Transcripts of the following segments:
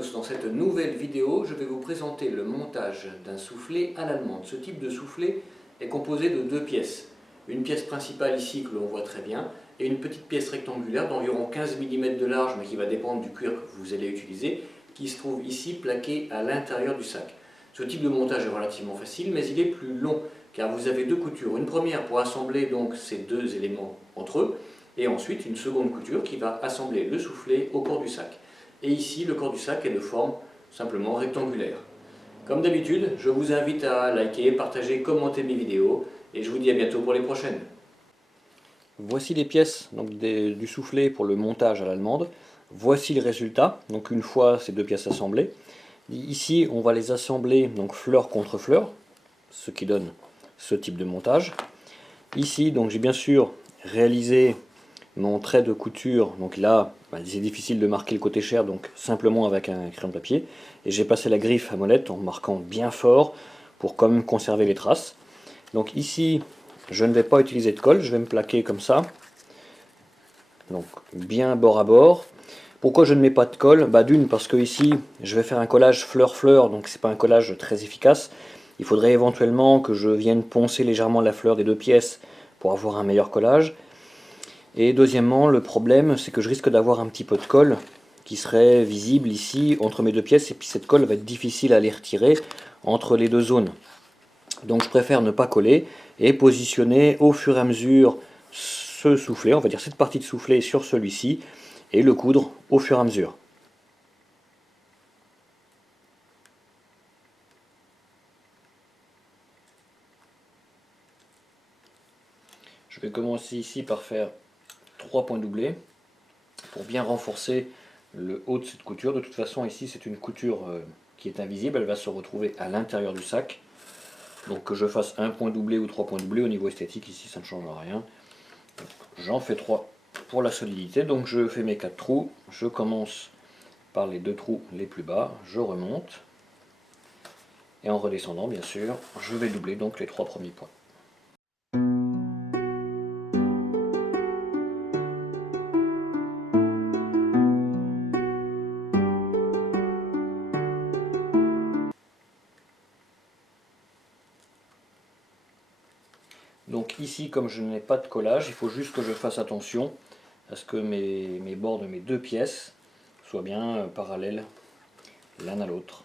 tous, dans cette nouvelle vidéo, je vais vous présenter le montage d'un soufflet à l'allemande. Ce type de soufflet est composé de deux pièces. Une pièce principale ici que l'on voit très bien et une petite pièce rectangulaire d'environ 15 mm de large, mais qui va dépendre du cuir que vous allez utiliser, qui se trouve ici plaqué à l'intérieur du sac. Ce type de montage est relativement facile, mais il est plus long car vous avez deux coutures. Une première pour assembler donc ces deux éléments entre eux et ensuite une seconde couture qui va assembler le soufflet au corps du sac. Et ici, le corps du sac est de forme simplement rectangulaire. Comme d'habitude, je vous invite à liker, partager, commenter mes vidéos et je vous dis à bientôt pour les prochaines. Voici les pièces donc, du soufflet pour le montage à l'allemande. Voici le résultat, donc une fois ces deux pièces assemblées. Ici, on va les assembler donc fleur contre fleur, ce qui donne ce type de montage. Ici, donc j'ai bien sûr réalisé mon trait de couture, donc là c'est difficile de marquer le côté cher, donc simplement avec un crayon de papier, et j'ai passé la griffe à molette en marquant bien fort pour quand même conserver les traces. Donc ici je ne vais pas utiliser de colle, je vais me plaquer comme ça, donc bien bord à bord. Pourquoi je ne mets pas de colle? D'une, parce que ici je vais faire un collage fleur-fleur, donc c'est pas un collage très efficace. Il faudrait éventuellement que je vienne poncer légèrement la fleur des deux pièces pour avoir un meilleur collage. Et deuxièmement, le problème, c'est que je risque d'avoir un petit peu de colle qui serait visible ici entre mes deux pièces, et puis cette colle va être difficile à les retirer entre les deux zones. Donc je préfère ne pas coller et positionner au fur et à mesure ce soufflet, on va dire cette partie de soufflet sur celui-ci, et le coudre au fur et à mesure. Je vais commencer ici par faire 3 points doublés pour bien renforcer le haut de cette couture. De toute façon ici c'est une couture qui est invisible, elle va se retrouver à l'intérieur du sac. Donc que je fasse un point doublé ou 3 points doublés, au niveau esthétique ici ça ne changera rien. J'en fais 3 pour la solidité, donc je fais mes 4 trous, je commence par les 2 trous les plus bas, je remonte et en redescendant bien sûr je vais doubler donc les 3 premiers points. Donc ici, comme je n'ai pas de collage, il faut juste que je fasse attention à ce que mes bords de mes deux pièces soient bien parallèles l'un à l'autre.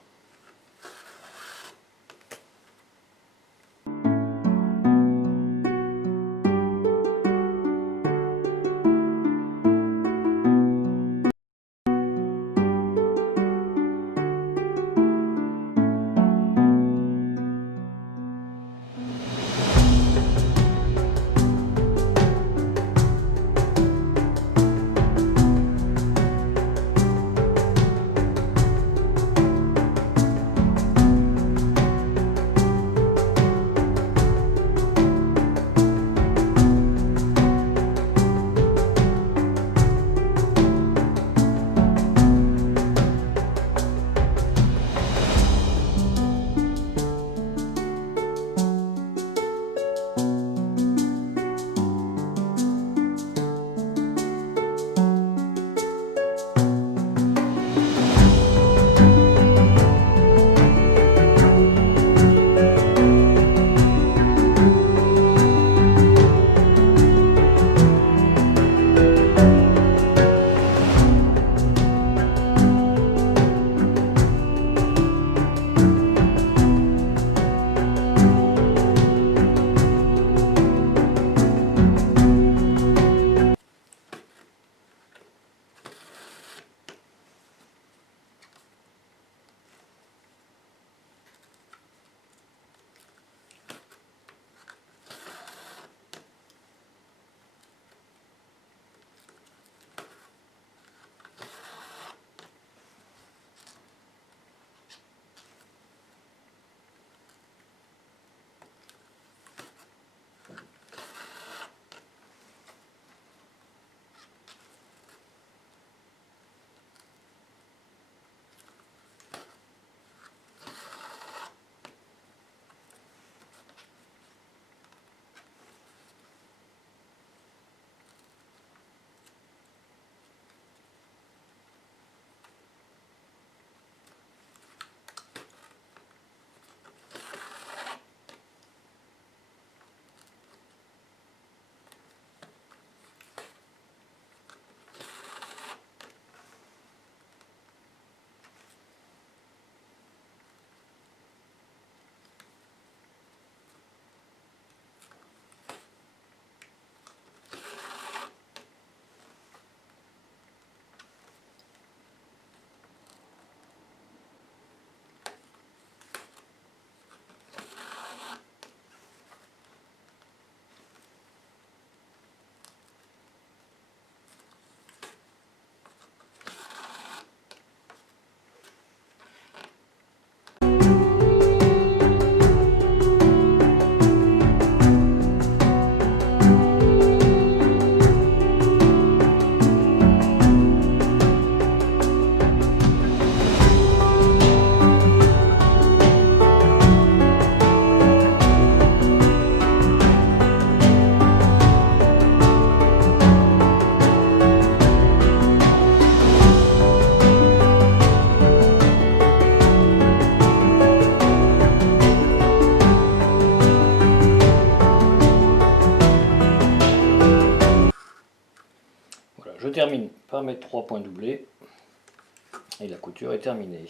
termine par mes 3 points doublés et la couture est terminée.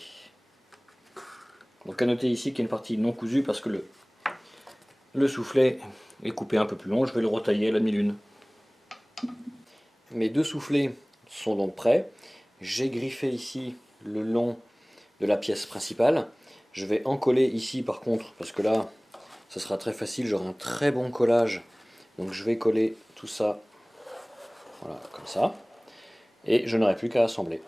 Donc à noter ici qu'il y a une partie non cousue parce que le soufflet est coupé un peu plus long, je vais le retailler à la demi-lune. Mes 2 soufflets sont donc prêts. J'ai griffé ici le long de la pièce principale. Je vais en coller ici par contre, parce que là, ça sera très facile, j'aurai un très bon collage. Donc je vais coller tout ça, voilà, comme ça. Et je n'aurai plus qu'à assembler.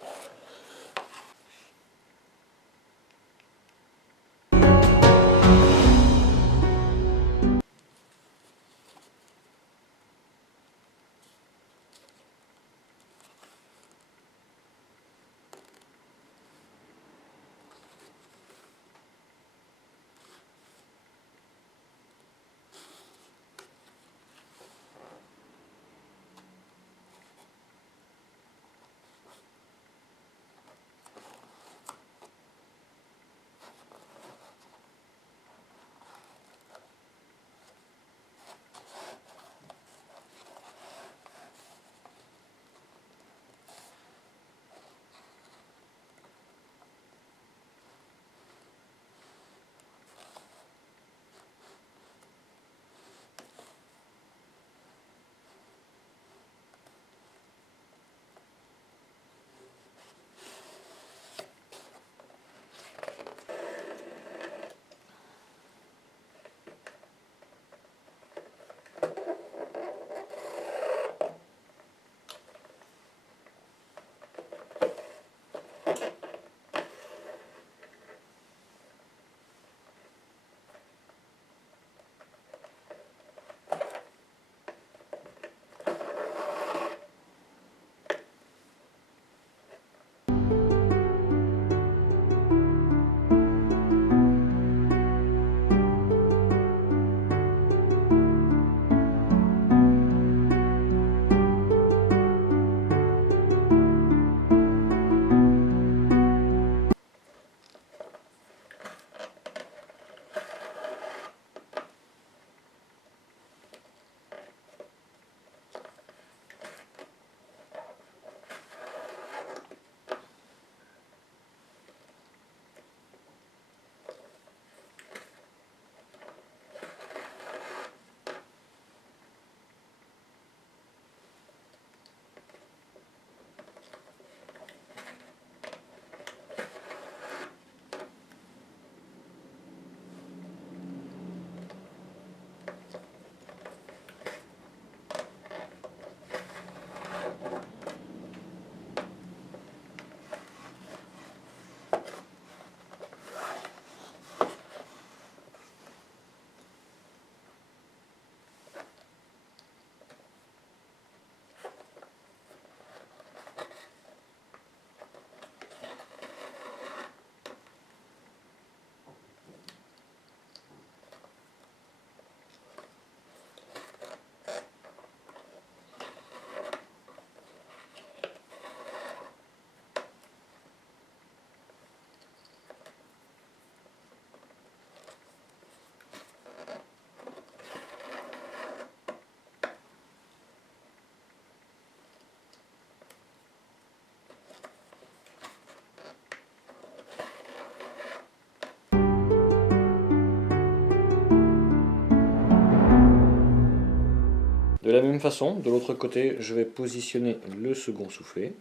De la même façon, de l'autre côté, je vais positionner le second soufflet.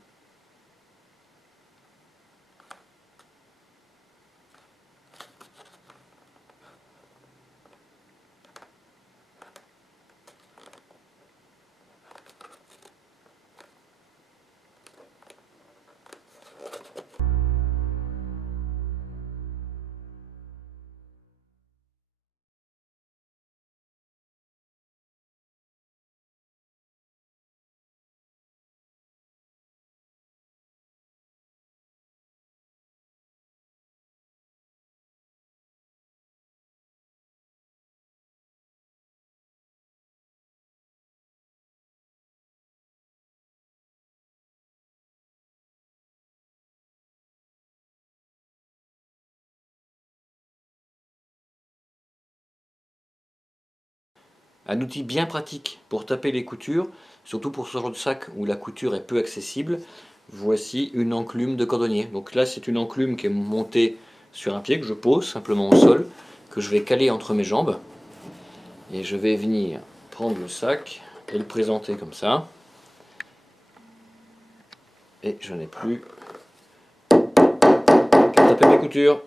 Un outil bien pratique pour taper les coutures, surtout pour ce genre de sac où la couture est peu accessible. Voici une enclume de cordonnier. Donc là, c'est une enclume qui est montée sur un pied que je pose simplement au sol, que je vais caler entre mes jambes. Et je vais venir prendre le sac et le présenter comme ça. Et je n'ai plus qu'à taper mes coutures.